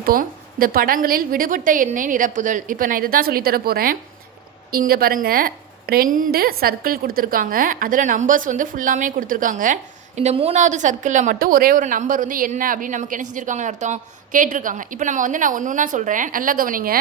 இப்போது இந்த படங்களில் விடுபட்ட எண்ணை நிரப்புதல். இப்போ நான் இதை தான் சொல்லித்தர போகிறேன். இங்கே பாருங்கள், 2 சர்க்கிள் கொடுத்துருக்காங்க. அதில் நம்பர்ஸ் வந்து ஃபுல்லாமே கொடுத்துருக்காங்க. இந்த 3வது சர்க்கிளில் மட்டும் ஒரே ஒரு நம்பர் வந்து என்ன அப்படின்னு நமக்கு என்ன செஞ்சுருக்காங்கன்னு அர்த்தம் கேட்டிருக்காங்க. இப்போ நம்ம வந்து நான் ஒன்று ஒன்றா சொல்கிறேன், நல்லா கவனிங்க.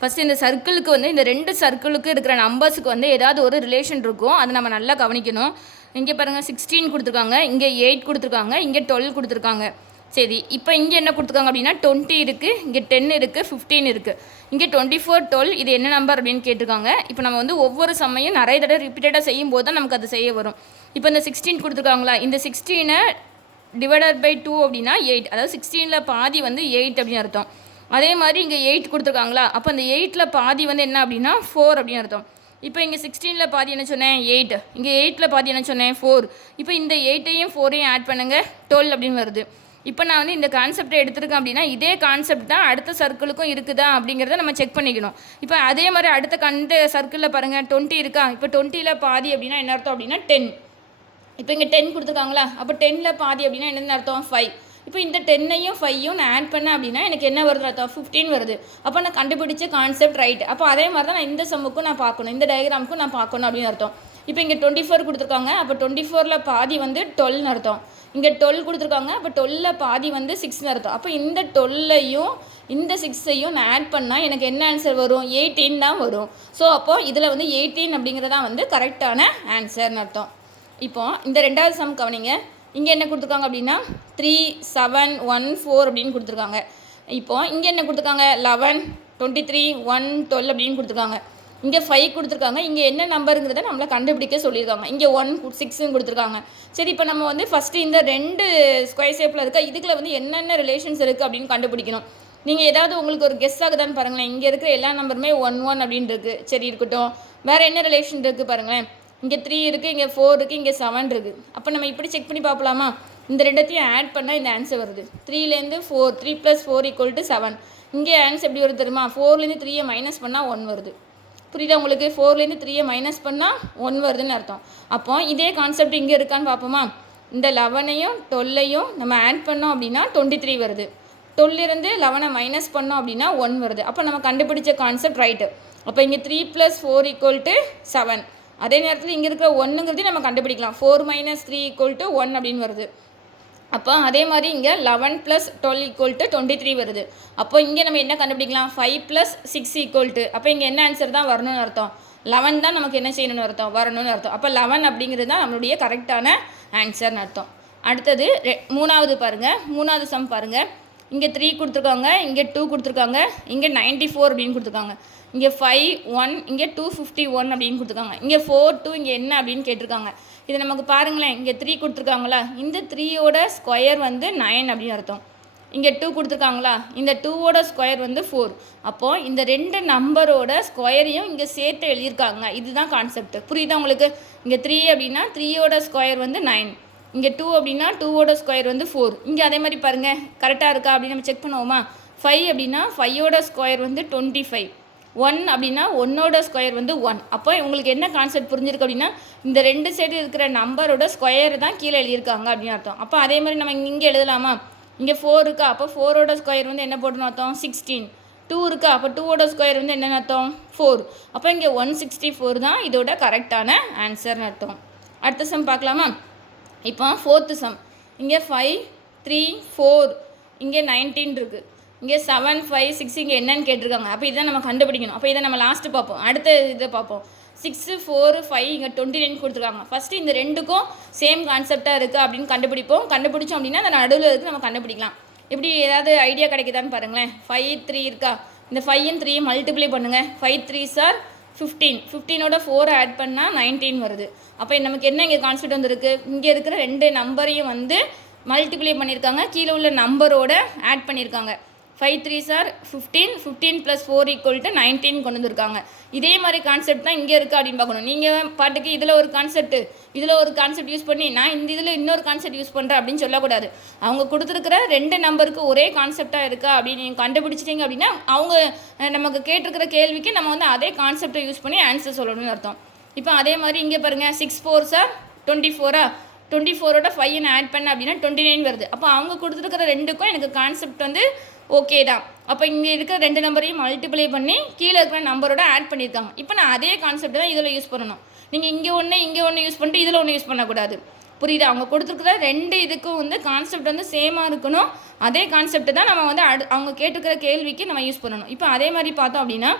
ஃபஸ்ட்டு இந்த சர்க்கிளுக்கு வந்து இந்த 2 சர்க்கிளுக்கு இருக்கிற நம்பர்ஸுக்கு வந்து ஏதாவது ஒரு ரிலேஷன் இருக்கும், அதை நம்ம நல்லா கவனிக்கணும். இங்கே பாருங்கள் 16 கொடுத்துருக்காங்க, இங்கே 8 கொடுத்துருக்காங்க, இங்கே 12 கொடுத்துருக்காங்க. சரி, இப்போ இங்கே என்ன கொடுத்துருக்காங்க அப்படின்னா 20 இருக்குது, இங்கே 10 இருக்குது, 15 இருக்குது, இங்கே 24, 12 இது என்ன நம்பர் அப்படின்னு கேட்டிருக்காங்க. இப்போ நம்ம வந்து ஒவ்வொரு சமயம் நிறைய தடவை ரிப்பீட்டடாக செய்யும் போது தான் நமக்கு அது செய்ய வரும். இப்போ இந்த 16 கொடுத்துருக்காங்களா, இந்த 16 டிவைடட் பை 2 அப்படின்னா 8, அதாவது 16ல் பாதி வந்து 8 அப்படின்னு அர்த்தம். அதே மாதிரி இங்கே 8 கொடுத்துருக்காங்களா, அப்போ அந்த 8ல் பாதி வந்து என்ன அப்படின்னா 4 அப்படின்னு அர்த்தம். இப்போ இங்கே 16ல் பாதி என்ன சொன்னேன் 8, இங்கே 8ல் பாதி என்ன சொன்னேன் 4. இப்போ இந்த 8ஐயும் 4ஐயும் ஆட் பண்ணுங்கள் 12 அப்படின்னு வருது. இப்போ நான் வந்து இந்த கான்செப்டை எடுத்துருக்கேன் அப்படின்னா இதே கான்செப்ட் தான் அடுத்த சர்க்கிளுக்கும் இருக்குதா அப்படிங்கிறத நம்ம செக் பண்ணிக்கணும். இப்போ அதே மாதிரி அடுத்த சர்க்கிளில் பாருங்கள் 20 இருக்கா, இப்போ 20ல் பாதி அப்படின்னா என்ன அர்த்தம் அப்படின்னா 10. இப்போ இங்கே 10 கொடுத்துருக்காங்களா, அப்போ 10ல் பாதி அப்படின்னா என்னென்னு அர்த்தம் 5. இப்போ இந்த 10ஐயும் 5ஐயும் நான் ஆட் பண்ணேன் அப்படின்னா எனக்கு என்ன வருது அர்த்தம் 15 வருது. அப்போ நான் கண்டுபிடிச்ச கான்செப்ட் ரைட். அப்போ அதே மாதிரி தான் நான் இந்த சம்முக்கும் நான் பார்க்கணும், இந்த டயக்ராமுக்கும் நான் பார்க்கணும் அப்படின்னு அர்த்தம். இப்போ இங்கே 24 கொடுத்துருக்காங்க, அப்போ 24ல் பாதி வந்து 12ன்னு அர்த்தம். இங்கே 12 கொடுத்துருக்காங்க, அப்போ 12ல் பாதி வந்து 6ன்னு அர்த்தம். அப்போ இந்த 12ஐயும் இந்த 6ஐயும் நான் ஆட் பண்ணால் எனக்கு என்ன ஆன்சர் வரும் 18 தான் வரும். ஸோ அப்போது இதில் வந்து 18 அப்படிங்கிறதான் வந்து கரெக்டான ஆன்சர்னு அர்த்தம். இப்போ இந்த 2வது சம் கவனிங்க. இங்கே என்ன கொடுத்துருக்காங்க அப்படின்னா 3, 7, 1, 4 அப்படின்னு கொடுத்துருக்காங்க. இப்போது இங்கே என்ன கொடுத்துருக்காங்க 11, 23, 1, 12 அப்படின்னு கொடுத்துருக்காங்க. இங்கே 5 கொடுத்துருக்காங்க, இங்கே என்ன நம்பருங்கிறத நம்மளை கண்டுபிடிக்க சொல்லியிருக்காங்க. இங்கே 1, 6ன்னு கொடுத்துருக்காங்க. சரி, இப்போ நம்ம வந்து ஃபஸ்ட்டு இந்த 2 ஸ்கொயர் ஷேப்பில் இருக்க இதுக்குள்ள வந்து என்னென்ன ரிலேஷன்ஸ் இருக்குது அப்படின்னு கண்டுபிடிக்கணும். நீங்கள் ஏதாவது உங்களுக்கு ஒரு கெஸ் ஆகுதான்னு பாருங்களேன். இங்கே இருக்கிற எல்லா நம்பருமே 1, 1 அப்படின்னு இருக்குது. சரி இருக்கட்டும், வேறு என்ன ரிலேஷன் இருக்குது பாருங்களேன். இங்கே 3 இருக்குது, இங்கே 4 இருக்குது, இங்கே 7 இருக்குது. அப்போ நம்ம இப்படி செக் பண்ணி பார்க்கலாமா, இந்த ரெண்டத்தையும் ஆட் பண்ணால் இந்த ஆன்சர் வருது. 3லேருந்து 4, 3 + 4 = 7. இங்கே ஆன்சர் எப்படி வருது தெரியுமா, 4லேருந்து 3ஐ மைனஸ் பண்ணால் 1 வருது. புரியுதா உங்களுக்கு, 4லேருந்து 3ஐ மைனஸ் பண்ணால் 1 வருதுன்னு அர்த்தம். அப்போ இதே கான்செப்ட் இங்கே இருக்கான்னு பார்ப்போமா. இந்த 11ஐயும் 12ஐயும் நம்ம ஆட் பண்ணோம் அப்படின்னா 23 வருது. 12லேருந்து 11ஐ மைனஸ் பண்ணோம் அப்படின்னா 1 வருது. அப்போ நம்ம கண்டுபிடிச்ச கான்செப்ட் ரைட்டு. அப்போ இங்கே 3 + 4 = 7. அதே நேரத்தில் இங்கே இருக்கிற 1ங்கிறதையும் நம்ம கண்டுபிடிக்கலாம். 4 - 3 = 1 அப்படின்னு வருது. அப்போ அதே மாதிரி இங்கே 11 + 12 = 23 வருது. அப்போ இங்கே நம்ம என்ன கண்டுபிடிக்கலாம் 5 + 6 அப்போ இங்கே என்ன ஆன்சர் தான் வரணும்னு அர்த்தம் 11 தான் நமக்கு என்ன செய்யணும்னு அர்த்தம் வரணும்னு அர்த்தம். அப்போ 11 அப்படிங்கிறது தான் நம்மளுடைய கரெக்டான ஆன்சர்னு அர்த்தம். அடுத்தது 3வது பாருங்கள், 3வது சம் பாருங்கள். இங்கே 3 கொடுத்துருக்காங்க, இங்கே 2 கொடுத்துருக்காங்க, இங்கே 94 அப்படின்னு கொடுத்துருக்காங்க. இங்கே 5, 1, இங்கே 251 அப்படின்னு கொடுத்துருக்காங்க. இங்கே 4, 2 இங்கே என்ன அப்படின்னு கேட்டிருக்காங்க. இது நமக்கு பாருங்களேன், இங்கே 3 கொடுத்துருக்காங்களா, இந்த 3யோட ஸ்கொயர் வந்து 9 அப்படின்னு அர்த்தம். இங்கே 2 கொடுத்துருக்காங்களா, இந்த 2வோட ஸ்கொயர் வந்து 4. அப்போது இந்த 2 நம்பரோட ஸ்கொயரையும் இங்கே சேர்த்து எழுதியிருக்காங்க. இதுதான் கான்செப்ட். புரியுதா உங்களுக்கு. இங்கே 3 அப்படின்னா 3யோட ஸ்கொயர் வந்து 9, இங்கே 2 அப்படின்னா 2வோட ஸ்கொயர் வந்து 4. இங்கே அதே மாதிரி பாருங்கள் கரெக்டாக இருக்கா அப்படின்னு நம்ம செக் பண்ணுவோமா. 5 அப்படின்னா 5யோட ஸ்கொயர் வந்து 25, 1 அப்படின்னா 1ஓட ஸ்கொயர் வந்து 1. அப்போ உங்களுக்கு என்ன கான்செப்ட் புரிஞ்சிருக்கு அப்படின்னா இந்த 2 சைடு இருக்கிற நம்பரோட ஸ்கொயர் தான் கீழே எழுதியிருக்காங்க அப்படின்னு அர்த்தம். அப்போ அதே மாதிரி நம்ம இங்கே எழுதலாமா. இங்கே 4 இருக்கா, அப்போ 4ஓட ஸ்கொயர் வந்து என்ன போடணும் அர்த்தம் 16. 2 இருக்கா, அப்போ 2ஓட ஸ்கொயர் வந்து என்னென்னு அர்த்தம் 4. அப்போ இங்கே 164 தான் இதோட கரெக்டான ஆன்சர்னு அர்த்தம். அடுத்த சம் பார்க்கலாமா. இப்போ 4th சம். இங்கே 5, 3, 4, இங்கே 19 இருக்குது. இங்கே 7, 5, 6 இங்கே என்னன்னு கேட்டிருக்காங்க. அப்போ இதை நம்ம கண்டுபிடிக்கணும். அப்போ இதை நம்ம லாஸ்ட்டு பார்ப்போம், அடுத்த இதை பார்ப்போம். 6, 4, 5 இங்கே 29 கொடுத்துருக்காங்க. ஃபஸ்ட்டு இந்த ரெண்டுக்கும் சேம் கான்செப்டாக இருக்குது அப்படின்னு கண்டுபிடிப்போம். கண்டுபிடிச்சோம் அப்படின்னா அந்த நடுவில் இருக்குது நம்ம கண்டுபிடிக்கலாம். இப்படி ஏதாவது ஐடியா கிடைக்குதான்னு பாருங்களேன். 5, 3 இருக்கா, இந்த 5 3 மல்டிப்ளை பண்ணுங்கள். 5 3s are 15, 15ஓட 4 ஆட் பண்ணால் 19 வருது. அப்போ நமக்கு என்ன இங்கே கான்செப்ட் வந்துருக்கு, இங்கே இருக்கிற 2 நம்பரையும் வந்து மல்டிப்ளை பண்ணியிருக்காங்க, கீழே உள்ள நம்பரோட ஆட் பண்ணியிருக்காங்க. 5 3s are 15, 15 + 4 = 19 கொண்டு வந்துருக்காங்க. இதே மாதிரி கான்செப்ட் தான் இங்கே இருக்குது அப்படின்னு பார்க்கணும். நீங்கள் பாட்டுக்கு இதில் ஒரு கான்செப்ட் இதில் ஒரு கான்செப்ட் யூஸ் பண்ணி நான் இந்த இதில் இன்னொரு கான்செப்ட் யூஸ் பண்ணுறேன் அப்படின்னு சொல்லக்கூடாது. அவங்க கொடுத்துருக்கிற 2 நம்பருக்கு ஒரே கான்செப்டாக இருக்கா அப்படின்னு நீங்கள் கண்டுபிடிச்சிட்டிங்க அப்படின்னா அவங்க நமக்கு கேட்டிருக்கிற கேள்விக்கு நம்ம வந்து அதே கான்செப்டை யூஸ் பண்ணி ஆன்சர் சொல்லணும்னு அர்த்தம். இப்போ அதே மாதிரி இங்கே பாருங்கள் 6 4s are 24. 24ஓட 5 ஆட் பண்ண அப்படின்னா 29 வருது. அப்போ அவங்க கொடுத்துருக்கிற 2க்கும் எனக்கு கான்செப்ட் வந்து ஓகே தான். அப்போ இங்கே இருக்கிற 2 நம்பரையும் மல்டிப்ளை பண்ணி கீழே இருக்கிற நம்பரோட ஆட் பண்ணியிருக்காங்க. இப்போ நான் அதே கான்செப்ட் தான் இதில் யூஸ் பண்ணணும். நீங்கள் இங்கே ஒன்று யூஸ் பண்ணிட்டு இதில் ஒன்று யூஸ் பண்ணக்கூடாது. புரியுதா? அவங்க கொடுத்துருக்குற 2 இதுக்கும் வந்து கான்செப்ட் வந்து சேமாக இருக்கணும். அதே கான்செப்ட் தான் நம்ம வந்து அவங்க கேட்டுக்கிற கேள்விக்கு நம்ம யூஸ் பண்ணணும். இப்போ அதே மாதிரி பார்த்தோம் அப்படின்னா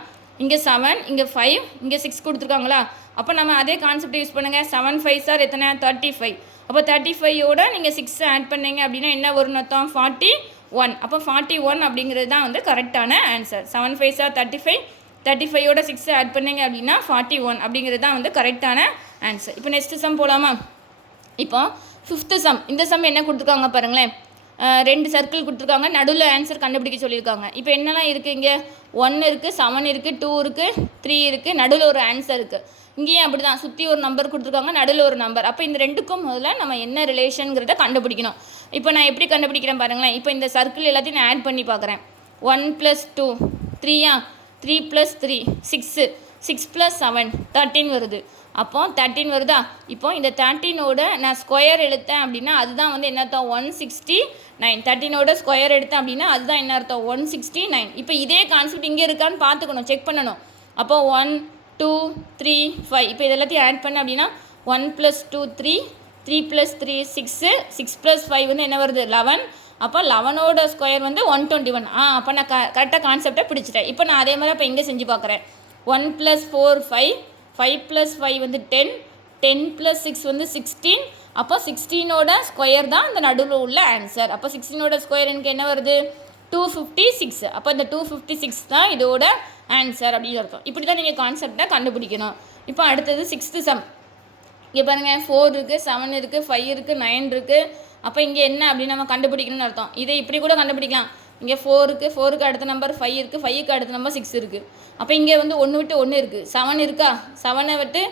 இங்கே 7, இங்கே 5, இங்கே 6 கொடுத்துருக்காங்களா? அப்போ நம்ம அதே கான்செப்ட் யூஸ் பண்ணுங்கள். 7 5 சார் எத்தனை? 35. அப்போ 35யோட நீங்கள் 6 ஆட் பண்ணீங்க அப்படின்னா என்ன வரும் அர்த்தம்? 41. அப்போ 41 அப்படிங்கிறது தான் வந்து கரெக்டான ஆன்சர். 7 5 சார் 35, 35யோட 6 ஆட் பண்ணீங்க அப்படின்னா 41 அப்படிங்கிறது தான் வந்து கரெக்டான ஆன்சர். இப்போ நெக்ஸ்ட் சம் போகலாமா? இப்போ 5th சம். இந்த சம் என்ன கொடுத்துருக்காங்க பாருங்களேன். 2 சர்க்கிள் கொடுத்துருக்காங்க, நடுவில் ஆன்சர் கண்டுபிடிக்க சொல்லியிருக்காங்க. இப்போ என்னெல்லாம் இருக்குது? இங்கே 1 இருக்குது, 7 இருக்குது, 2 இருக்குது, 3 இருக்குது, நடுவில் ஒரு ஆன்சர் இருக்குது. இங்கேயும் அப்படி தான், சுற்றி ஒரு நம்பர் கொடுத்துருக்காங்க, நடுவில் ஒரு நம்பர். அப்போ இந்த ரெண்டுக்கும் முதல்ல நம்ம என்ன ரிலேஷனுங்கிறத கண்டுபிடிக்கணும். இப்போ நான் எப்படி கண்டுபிடிக்கிறேன் பாருங்களேன். இப்போ இந்த சர்க்கிள் எல்லாத்தையும் நான் ஆட் பண்ணி பார்க்குறேன். 1 + 2 3, 3 + 3 6, 6 + 7 13 வருது. அப்போ 13 வருதா? இப்போ இந்த 13ஓட நான் ஸ்கொயர் எடுத்தேன் அப்படின்னா அதுதான் வந்து என்ன அர்த்தம்? 169. 13ஓட ஸ்கொயர் எடுத்தேன் அப்படின்னா அதுதான் என்ன அர்த்தம்? 169. இப்போ இதே கான்செப்ட் இங்கே இருக்கான்னு பார்த்துக்கணும், செக் பண்ணணும். அப்போ 1 2 3 5. இப்போ இது எல்லாத்தையும் ஆட் பண்ண அப்படின்னா 1 + 2 3, 3 + 3 6, 6 + 5 வந்து என்ன வருது? 11. அப்போ 11ஓட ஸ்கொயர் வந்து 121. அப்போ நான் கரெக்டாக கான்செப்டை பிடிச்சிட்டேன். இப்போ நான் அதே மாதிரி இப்போ இங்கே செஞ்சு பார்க்குறேன். 1 + 4 5, 5 + 5 வந்து 10, 10 + 6 வந்து 16. அப்போ 16ஓட ஸ்கொயர் தான் இந்த நடுவில் உள்ள ஆன்சர். அப்போ 16ஓட ஸ்கொயர் எனக்கு என்ன வருது? 256. அப்போ இந்த 256 தான் இதோட ஆன்சர் அப்படின்னு அர்த்தம். இப்படி தான் நீங்கள் கான்செப்டை கண்டுபிடிக்கணும். இப்போ அடுத்தது 6th சம். இங்கே பாருங்கள், 4 இருக்குது, 7 இருக்குது, 5 இருக்குது, 9 இருக்குது. அப்போ இங்கே என்ன அப்படின்னு நம்ம கண்டுபிடிக்கணும்னு அர்த்தம். இதை இப்படி கூட கண்டுபிடிக்கலாம். இங்கே 4 இருக்குது, 4க்கு அடுத்த நம்பர் 5 இருக்குது, 5க்கு அடுத்த நம்பர் 6 இருக்குது. அப்போ இங்கே வந்து 1 விட்டு 1 இருக்குது, 7 இருக்கா? 7 விட்டு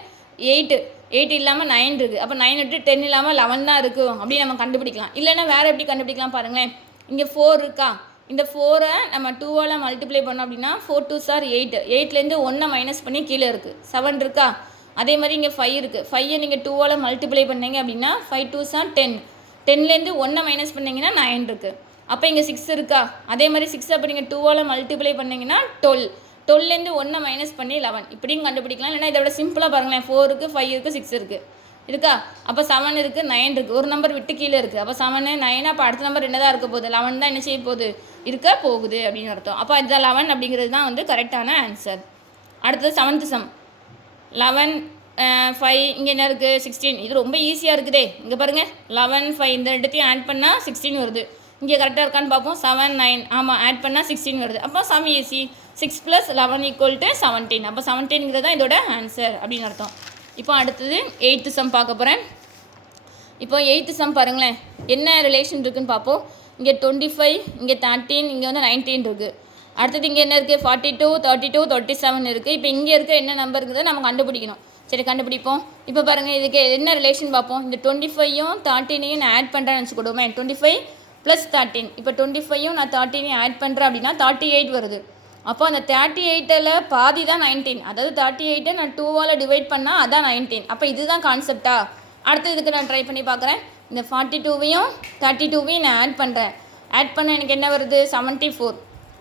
8, 8 இல்லாமல் 9 இருக்குது. அப்போ 9 விட்டு 10 இல்லாமல் 11 தான் இருக்குது அப்படின்னு நம்ம கண்டுபிடிக்கலாம். இல்லைன்னா வேறு எப்படி கண்டுபிடிக்கலாம் பாருங்களேன். இங்கே 4 இருக்கா? இந்த 4ஐ நம்ம 2ஆல் மல்டிப்ளை பண்ணோம் அப்படின்னா 4 2s are 8. 8லேருந்து 1 மைனஸ் பண்ணி கீழே இருக்குது, 7 இருக்கா? அதே மாதிரி இங்கே 5 இருக்குது. 5ஐ நீங்கள் 2ஆல் மல்டிப்ளை பண்ணீங்க அப்படின்னா 5 2s are 10. 10லேருந்து 1 மைனஸ் பண்ணிங்கன்னா 9 இருக்குது. அப்போ இங்கே 6 இருக்கா? அதே மாதிரி 6 அப்போ நீங்கள் 2ஆல் மல்டிப்ளை பண்ணிங்கன்னா 12. 12லேருந்து 1 மைனஸ் பண்ணி 11. இப்படியும் கண்டுபிடிக்கலாம். இல்லைனா இதை விட சிம்பிளாக பாருங்களேன். 4 இருக்குது, 5 இருக்குது, 6 இருக்குது இருக்கா? அப்போ 7 இருக்குது, 9 இருக்குது, ஒரு நம்பர் விட்டு கீழே இருக்குது. அப்போ 7 9, அப்போ அடுத்த நம்பர் என்ன தான் இருக்க போகுது? 11 தான் என்ன செய்ய போகுது? இருக்க போகுது அப்படின்னு அர்த்தம். அப்போ இந்த 11 அப்படிங்கிறது தான் வந்து கரெக்டான ஆன்சர். அடுத்தது 7th சம். 11 5 இங்கே என்ன இருக்குது? 16. இது ரொம்ப ஈஸியாக இருக்குதே. இங்கே பாருங்கள், 11 5 இந்த ரெண்டுத்தையும் ஆட் பண்ணால் 16 வருது. இங்கே கரெக்டாக இருக்கான்னு பார்ப்போம். 7 9, ஆமாம், ஆட் பண்ணால் 16 வருது. அப்போ சம் ஈஸி. 6 + 11 = 17. அப்போ 17ங்கிறது தான் இதோட ஆன்சர் அப்படின்னு அர்த்தம். இப்போ அடுத்தது 8th சம் பார்க்க போகிறேன். இப்போ 8th சம் பாருங்களேன், என்ன ரிலேஷன் இருக்குதுன்னு பார்ப்போம். இங்கே 25, இங்கே 13, இங்கே வந்து 19 இருக்குது. அடுத்தது இங்கே என்ன இருக்குது? 42 32 37 இருக்குது. இப்போ இங்கே இருக்க என்ன நம்பருங்கிறத நம்ம கண்டுபிடிக்கணும். சரி, கண்டுபிடிப்போம். இப்போ பாருங்கள், இதுக்கு என்ன ரிலேஷன் பார்ப்போம். இந்த 25யும் 13ஐயும் நான் ஆட் பண்ணுறேன்னு வச்சுக்கிடுவோமே. 25 + 13. இப்போ 25யும் நான் 13ஐயும் ஆட் பண்ணுறேன் அப்படின்னா 38 வருது. அப்போ அந்த 38ல் பாதி தான் 19. அதாவது 38ஐ நான் 2ஆல் டிவைட் பண்ணால் அதான் 19. அப்போ இதுதான் கான்செப்டா? அடுத்து இதுக்கு நான் ட்ரை பண்ணி பார்க்குறேன். இந்த 42வையும் 32வையும் நான் ஆட் பண்ணுறேன். ஆட் பண்ண எனக்கு என்ன வருது? 74.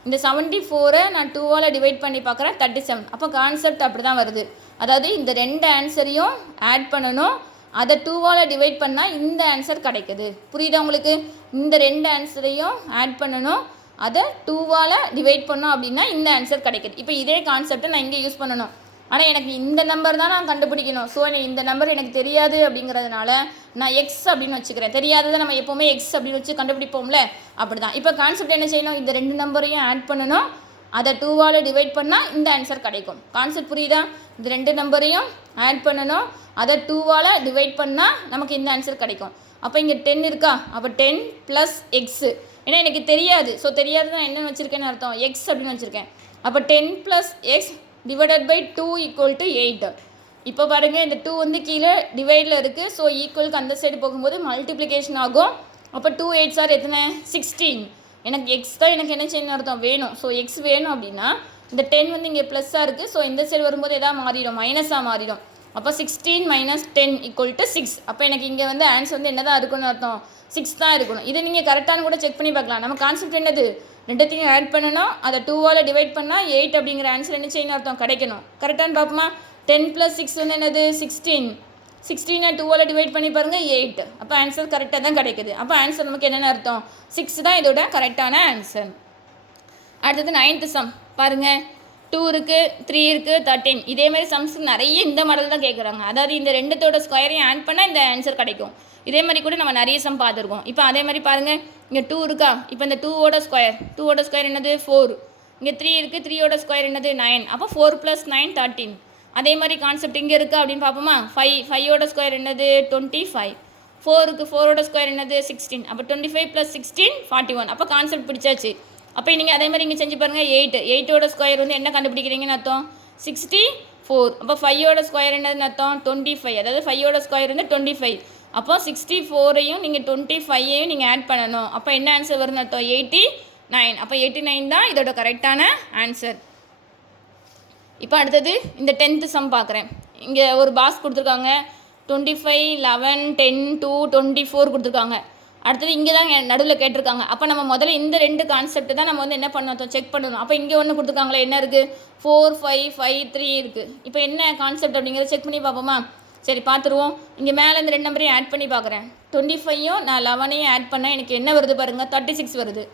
இந்த 74ஐ நான் 2ஆல் டிவைட் பண்ணி பார்க்குறேன், 37. அப்போ கான்செப்ட் அப்படி தான் வருது. அதாவது இந்த 2 ஆன்சரையும் ஆட் பண்ணணும், அதை 2ஆல் டிவைட் பண்ணால் இந்த ஆன்சர் கிடைக்குது. புரியுதா உங்களுக்கு? இந்த 2 ஆன்சரையும் ஆட் பண்ணணும், அதை 2ஆல் டிவைட் பண்ணோம் அப்படின்னா இந்த ஆன்சர் கிடைக்குது. இப்போ இதே கான்செப்டை நான் இங்கே யூஸ் பண்ணணும். ஆனால் எனக்கு இந்த நம்பர் தான் நான் கண்டுபிடிக்கணும். ஸோ இந்த நம்பர் எனக்கு தெரியாது அப்படிங்கிறதுனால நான் எக்ஸ் அப்படின்னு வச்சுக்கிறேன். தெரியாததை நம்ம எப்போவுமே எக்ஸ் அப்படின்னு வச்சு கண்டுபிடிப்போம்ல, அப்படி தான். இப்போ கான்செப்ட் என்ன செய்யணும்? இந்த 2 நம்பரையும் ஆட் பண்ணணும், அதை 2ஆல் டிவைட் பண்ணால் இந்த ஆன்சர் கிடைக்கும். கான்செப்ட் புரியுதா? இந்த 2 நம்பரையும் ஆட் பண்ணணும், அதை 2ஆல் டிவைட் பண்ணால் நமக்கு இந்த ஆன்சர் கிடைக்கும். அப்போ இங்கே 10 இருக்கா? அப்போ 10 + எக்ஸு. ஏன்னா எனக்கு தெரியாது. ஸோ தெரியாது நான் என்னென்னு வச்சுருக்கேன்னு அர்த்தம், எக்ஸ் அப்படின்னு வச்சுருக்கேன். அப்போ 10 + எக்ஸ் டிவைடட் பை 2 = 8. இப்போ பாருங்கள், இந்த 2 வந்து கீழே டிவைடில் இருக்குது. ஸோ ஈக்குவலுக்கு அந்த சைடு போகும்போது மல்டிப்ளிகேஷன் ஆகும். அப்போ 2 8s are எத்தனை? 16. எனக்கு எக்ஸ் தான் எனக்கு என்ன செய்யணும் அர்த்தம் வேணும். ஸோ எக்ஸ் வேணும் அப்படின்னா இந்த 10 வந்து இங்கே ப்ளஸ்ஸாக இருக்குது. ஸோ இந்த சைடு வரும்போது எதாவது மாறிடும், மைனஸாக மாறிடும். அப்போ 16 மைனஸ் 10 ஈக்குவல் டு 6. அப்போ எனக்கு இங்கே வந்து ஆன்சர் வந்து என்ன தான் இருக்குன்னு அர்த்தம், 6 தான் இருக்கணும். இதை நீங்கள் கரெக்டானு கூட செக் பண்ணி பார்க்கலாம். நம்ம கான்செப்ட் என்னது, ரெண்டுத்தையும் ஆட் பண்ணணும், அதை 2ஆல் டிவைட் பண்ணால் 8 அப்படிங்கிற ஆன்சர் என்ன செய்யணும் அர்த்தம், கிடைக்கணும். கரெக்டானு பார்ப்போமா. 10 + 6 வந்து என்னது 16. 16 2ஆல் டிவைட் பண்ணி பாருங்கள் 8. அப்போ ஆன்சர் கரெக்டாக தான் கிடைக்குது. அப்போ ஆன்சர் நமக்கு என்னென்ன அர்த்தம், 6 தான் இதோட கரெக்டான ஆன்சர். அடுத்தது 9th சம் பாருங்கள். 2 இருக்குது, 3 இருக்குது, 13. இதே மாதிரி சம்ஸுக்கு நிறைய இந்த மாடல் தான் கேட்குறாங்க. அதாவது இந்த ரெண்டுத்தோட ஸ்கொயரையும் ஆட் பண்ணால் இந்த ஆன்சர் கிடைக்கும். இதே மாதிரி கூட நம்ம நிறைய சம் பார்த்துருக்கோம். இப்போ அதே மாதிரி பாருங்கள், இங்கே 2 இருக்கா, இப்போ இந்த 2ஓட ஸ்கொயர் என்னது 4. இங்கே 3 இருக்குது, 3ஓட ஸ்கொயர் என்னது 9. அப்போ 4 + 9 13. அதே மாதிரி கான்செப்ட் இங்கே இருக்கா அப்படின்னு பார்ப்போமா. 5ஓட ஸ்கொயர் என்னது 25. 4க்கு 4ஓட ஸ்கொயர் என்னது 16. அப்போ 25 + 16 41. அப்போ கான்செப்ட் பிடிச்சாச்சு. அப்போ நீங்கள் அதே மாதிரி இங்கே செஞ்சு பாருங்கள். 8ஓட ஸ்கொயர் வந்து என்ன கண்டுபிடிக்கிறீங்கன்னு அர்த்தம் 64. அப்போ 5ஓட ஸ்கொயர் என்னதுன்னு அர்த்தம் 25. அதாவது 5ஓட ஸ்கொயர் வந்து 25. அப்போ 64ஐயும் நீங்கள் 25ஐயும் நீங்கள் ஆட் பண்ணணும். அப்போ என்ன ஆன்சர் வருதுன்னு அர்த்தம் 89. அப்போ 89 தான் இதோட கரெக்டான ஆன்சர். இப்போ அடுத்தது இந்த 10th சம் பார்க்குறேன். இங்கே ஒரு பாக்ஸ் கொடுத்துருக்காங்க. 25, 11, 10, 2, 24 கொடுத்துருக்காங்க. அடுத்தது இங்கே தான் நடுவில் கேட்டிருக்காங்க. அப்போ நம்ம முதல்ல இந்த 2 கான்செப்ட் தான் நம்ம வந்து என்ன பண்ணணும், செக் பண்ணணும். அப்போ இங்கே ஒன்று கொடுத்துருக்காங்களே, என்ன இருக்குது 4, 5, 5, 3 இருக்குது. இப்போ என்ன கான்செப்ட் அப்படிங்கிறத செக் பண்ணி பார்ப்போமா. சரி பார்த்துருவோம். இங்கே மேலே இந்த 2 நம்பரையும் ஆட் பண்ணி பார்க்குறேன். 25யும் நான் 11ஐயும் ஆட் பண்ணேன். எனக்கு என்ன வருது பாருங்கள் 36 வருது.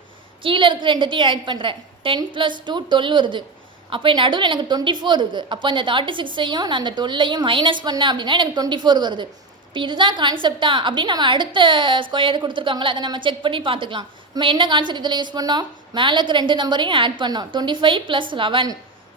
கீழே இருக்கிற ரெண்டுத்தையும் ஆட் பண்ணுறேன். 10 + 2 12 வருது. அப்போ நடுவில் எனக்கு 24 இருக்குது. அப்போ இந்த 36ஐயும் நான் அந்த 12ஐயும் மைனஸ் பண்ணேன் அப்படின்னா எனக்கு 24 வருது. இப்போ இதுதான் கான்செப்டா அப்படின்னு நம்ம அடுத்த ஸ்கொயர் கொடுத்துருக்காங்களா, அதை நம்ம செக் பண்ணி பார்த்துக்கலாம். நம்ம என்ன கான்செப்ட் இதில் யூஸ் பண்ணோம், மேலே 2 நம்பரையும் ஆட் பண்ணோம். 25 + 11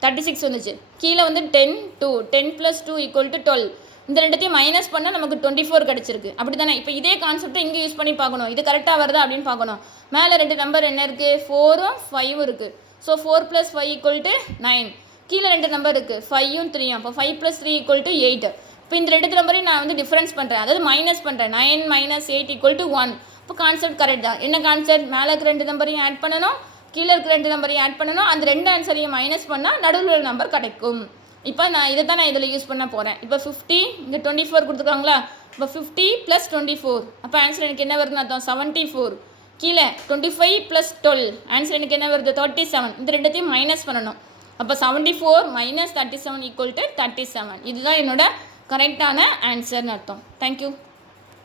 36 வந்துச்சு. கீழே வந்து 10 + 2 = 12. இந்த ரெண்டுத்தையும் மைனஸ் பண்ணால் நமக்கு 24 கிடச்சிருக்கு. அப்படி தானே. இப்போ இதே கான்செப்டை இங்கே யூஸ் பண்ணி பார்க்கணும். இது கரெக்டாக வருதா அப்படின்னு பார்க்கணும். மேலே 2 நம்பர் என்ன இருக்குது 4ம் 5ம் இருக்குது. ஸோ 4 + 5 = 9. கீழே 2 நம்பர் இருக்குது 5ம் 3ம். அப்போ 5 + 3 = 8. இப்போ இந்த 2 நம்பரையும் நான் வந்து டிஃப்ரென்ஸ் பண்ணுறேன், அதாவது மைனஸ் பண்ணுறேன். 9 - 8 = 1. இப்போ கான்செப்ட் கரெக்ட் தான். என்ன கான்செப்ட், மேலே 2 நம்பரையும் ஆட் பண்ணணும், கீழே இருக்கிற 2 நம்பரையும் ஆட் பண்ணணும். அந்த 2 ஆன்சரையும் மைனஸ் பண்ணால் நடுவில் உள்ள நம்பர் கிடைக்கும். இப்போ நான் இதை தான் நான் இதில் யூஸ் பண்ண போகிறேன். இப்போ 50, இங்கே 24 கொடுத்துருக்காங்களா. இப்போ 50 + 24. அப்போ ஆன்சர் எனக்கு என்ன வருதுன்னு அர்த்தம் 74. கீழே 25 + 12. ஆன்சர் எனக்கு என்ன வருது 37. இந்த ரெண்டுத்தையும் மைனஸ் பண்ணணும். அப்போ 74 - 37 = 37. இதுதான் என்னோட கரெக்டான ஆன்சர்னு அர்த்தம். தேங்க்யூ.